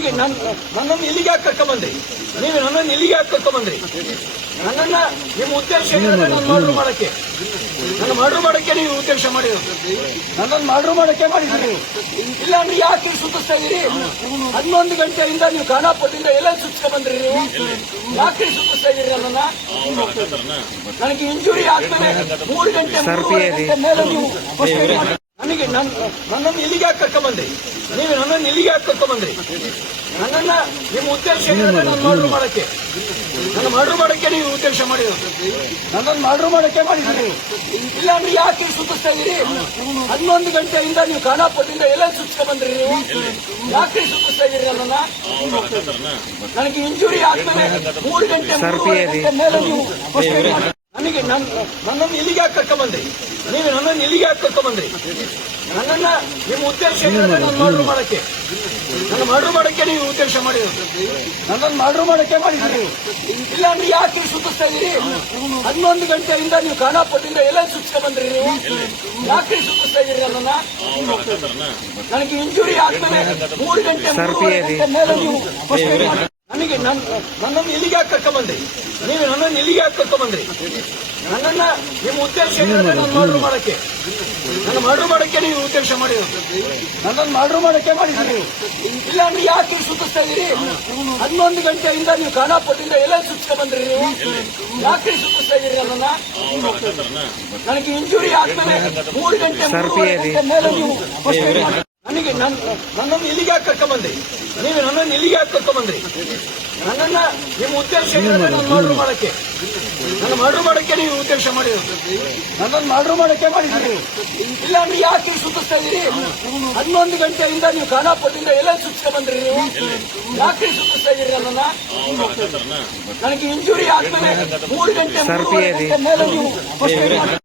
ನನಗೆ ನನ್ನ ನನ್ನನ್ನು ಇಲ್ಲಿಗೆ ಯಾಕೆ ಕರ್ಕೊಂಬಂದ್ರಿ ನೀವು ನನ್ನನ್ನು ಇಲ್ಲಿಗೆ ಯಾಕೆ ಕರ್ಕೊಂಬಂದ್ರಿ ನನ್ನನ್ನ ನಿಮ್ಮ ಉದ್ದೇಶ ನನ್ನ ಮರ್ಡರ್ ಮಾಡಕ್ಕೆ. ನನ್ನ ಮರ್ಡರ್ ಮಾಡಕ್ಕೆ ನೀವು ಉದ್ದೇಶ ಮಾಡಿರೋದು. ನನ್ನನ್ನು ಮರ್ಡರ್ ಮಾಡಕ್ಕೆ ಮಾಡಿದ್ರಿ ಇಲ್ಲ ಅಂದ್ರೆ ಯಾಕೆ ಸುತ್ತಿಸ್ತಾ ಇದ್ದೀರಿ? ಹನ್ನೊಂದು ಗಂಟೆಯಿಂದ ನೀವು ಖಾನಾಪುರದಿಂದ ಎಲ್ಲ ಸುತ್ತ ಬಂದ್ರಿ ನೀವು? ಯಾಕೆ ಸುತ್ತಿಸ್ತಾ ಇದ್ದೀರಿ ನನ್ನನ್ನ? ನನಗೆ ಇಂಜುರಿ ಆದ್ಮೇಲೆ ಮೂರು ಗಂಟೆ ಮೇಲೆ ನೀವು ನನಗೆ ನನ್ನ ನನ್ನನ್ನು ಇಲ್ಲಿಗೆ ಯಾಕೆ ಕರ್ಕೊಂಬಂದ್ರಿ ನೀವು ನನ್ನನ್ನು ಇಲ್ಲಿಗೆ ಯಾಕೆ ಕರ್ಕೊಂಬಂದ್ರಿ? ನನ್ನನ್ನ ನಿಮ್ಮ ಉದ್ದೇಶ ಏನಿದೆ ನನ್ನ ಮರ್ಡರ್ ಮಾಡಕ್ಕೆ. ನನ್ನ ಮರ್ಡರ್ ಮಾಡಕ್ಕೆ ನೀವು ಉದ್ದೇಶ ಮಾಡಿರೋದು. ನನ್ನನ್ನು ಮರ್ಡರ್ ಮಾಡಕ್ಕೆ ಮಾಡಿದ್ರಿ ಇಲ್ಲ ಅಂದ್ರೆ ಯಾಕೆ ಸುತ್ತಿಸ್ತಾ ಇದೀರಿ ಹನ್ನೊಂದು ಗಂಟೆಯಿಂದ ನೀವು ಖಾನಾಪುರದಿಂದ ಎಲ್ಲ ಸುತ್ತಿಸ್ಕೊಂಡ್ ಬಂದ್ರಿ ನೀವು? ಯಾಕೆ ಸುತ್ತಿಸ್ತಾ ಇದೀರಿ ನನ್ನನ್ನ? ನನಗೆ ಇಂಜುರಿ ಆದ್ಮೇಲೆ ಮೂರು ಗಂಟೆ ಮೇಲೆ ನೀವು ನನಗೆ ನನ್ನ ನನ್ನನ್ನು ಇಲ್ಲಿಗೆ ಯಾಕೆ ಕರ್ಕೊಂಬಂದ್ರಿ ನೀವು ನನ್ನನ್ನು ಇಲ್ಲಿಗೆ ಯಾಕೆ ಕರ್ಕೊಂಬಂದ್ರಿ ನನ್ನನ್ನ ನಿಮ್ಮ ಉದ್ದೇಶ ನನ್ನ ಮರ್ಡರ್ ಮಾಡಕ್ಕೆ. ನನ್ನ ಮರ್ಡರ್ ಮಾಡಕ್ಕೆ ನೀವು ಉದ್ದೇಶ ಮಾಡಿದ್ರು ನನ್ನನ್ನು ಮರ್ಡರ್ ಮಾಡಕ್ಕೆ ಮಾಡಿದ್ರಿ ಇಲ್ಲ ಅಂದ್ರೆ ಯಾಕೆ ಸುತ್ತಿಸ್ತಾ ಇದ್ದೀರಿ? ಹನ್ನೊಂದು ಗಂಟೆಯಿಂದ ನೀವು ಖಾನಾಪುರದಿಂದ ಎಲ್ಲ ಸುತ್ತಿಸ್ಕೊ ಬಂದ್ರಿ ನೀವು? ಯಾಕೆ ಸುತ್ತಿಸ್ತಾ ಇದ್ದೀರಿ ನನ್ನನ್ನ? ನನಗೆ ಇಂಜುರಿ ಆದ್ಮೇಲೆ ಮೂರು ಗಂಟೆ ಮೇಲೆ ನೀವು ನನಗೆ ನನ್ನ ನನ್ನನ್ನು ಇಲ್ಲಿಗೆ ಯಾಕೆ ಬಂದ್ರಿ? ನೀವು ನನ್ನನ್ನು ಇಲ್ಲಿಗೆ ಯಾಕೆ ಬಂದ್ರಿ? ನನ್ನನ್ನ ನಿಮ್ಮ ಉದ್ದೇಶ ನನ್ನ ಮರ್ಡರ್ ಮಾಡಕ್ಕೆ. ನನ್ನ ಮರ್ಡರ್ ಮಾಡಕ್ಕೆ ನೀವು ಉದ್ದೇಶ ಮಾಡಿ ನನ್ನನ್ನು ಮರ್ಡರ್ ಮಾಡಕ್ಕೆ ಮಾಡಿದ್ರಿ ಇಲ್ಲ ಅಂದ್ರೆ ಯಾಕೆ ಸುತ್ತಿಸ್ತಾ ಇದೀರಿ ಹನ್ನೊಂದು ಗಂಟೆಯಿಂದ ನೀವು ಕಾಣಾಪಟ್ಟಿಂದ ಎಲ್ಲ ಸುತ್ತಿಸ್ಕೊಂಡ್ ಬಂದ್ರಿ ನೀವು? ಯಾಕೆ ಸುತ್ತಿಸ್ತಾ ಇದೀರಿ ನನ್ನನ್ನ? ನನಗೆ ಇಂಜುರಿ ಆದ್ಮೇಲೆ ಮೂರು ಗಂಟೆ ಮೇಲೆ ನೀವು ನನಗೆ ನನ್ನನ್ನ ನನ್ನನ್ನು ಇಲ್ಲಿಗೆ ಯಾಕೆ ಕರ್ಕೊಂಬಂದ್ರಿ ನೀವು ನನ್ನನ್ನು ಇಲ್ಲಿಗೆ ಯಾಕೆ ಕರ್ಕೊಂಬಂದ್ರಿ ನನ್ನನ್ನ ನಿಮ್ಮ ಉದ್ದೇಶ ನನ್ನ ಮರ್ಡರ್ ಮಾಡಕ್ಕೆ. ನನ್ನ ಮರ್ಡರ್ ಮಾಡಕ್ಕೆ ನೀವು ಉದ್ದೇಶ ಮಾಡಿರೋದು. ನನ್ನನ್ನು ಮರ್ಡರ್ ಮಾಡಕ್ಕೆ ಮಾಡಿದ್ರಿ ಇಲ್ಲ ಅಂದ್ರೆ ಯಾಕೆ ಸುತ್ತಿಸ್ತಾ ಇದೀರಿ ಹನ್ನೊಂದು ಗಂಟೆಯಿಂದ ನೀವು ಖಾನಾಪುರದಿಂದ ಎಲ್ಲ ಸುತ್ತಿಸ್ಕೊಂಡ್ ಬಂದ್ರಿ ನೀವು? ಯಾಕೆ ಸುತ್ತಿಸ್ತಾ ಇದೀರಿ ನನ್ನನ್ನ? ನನಗೆ ಇಂಜುರಿ ಆದ್ಮೇಲೆ ಮೂರು ಗಂಟೆ ಮೇಲೆ ನೀವು ಮಾಡಿ-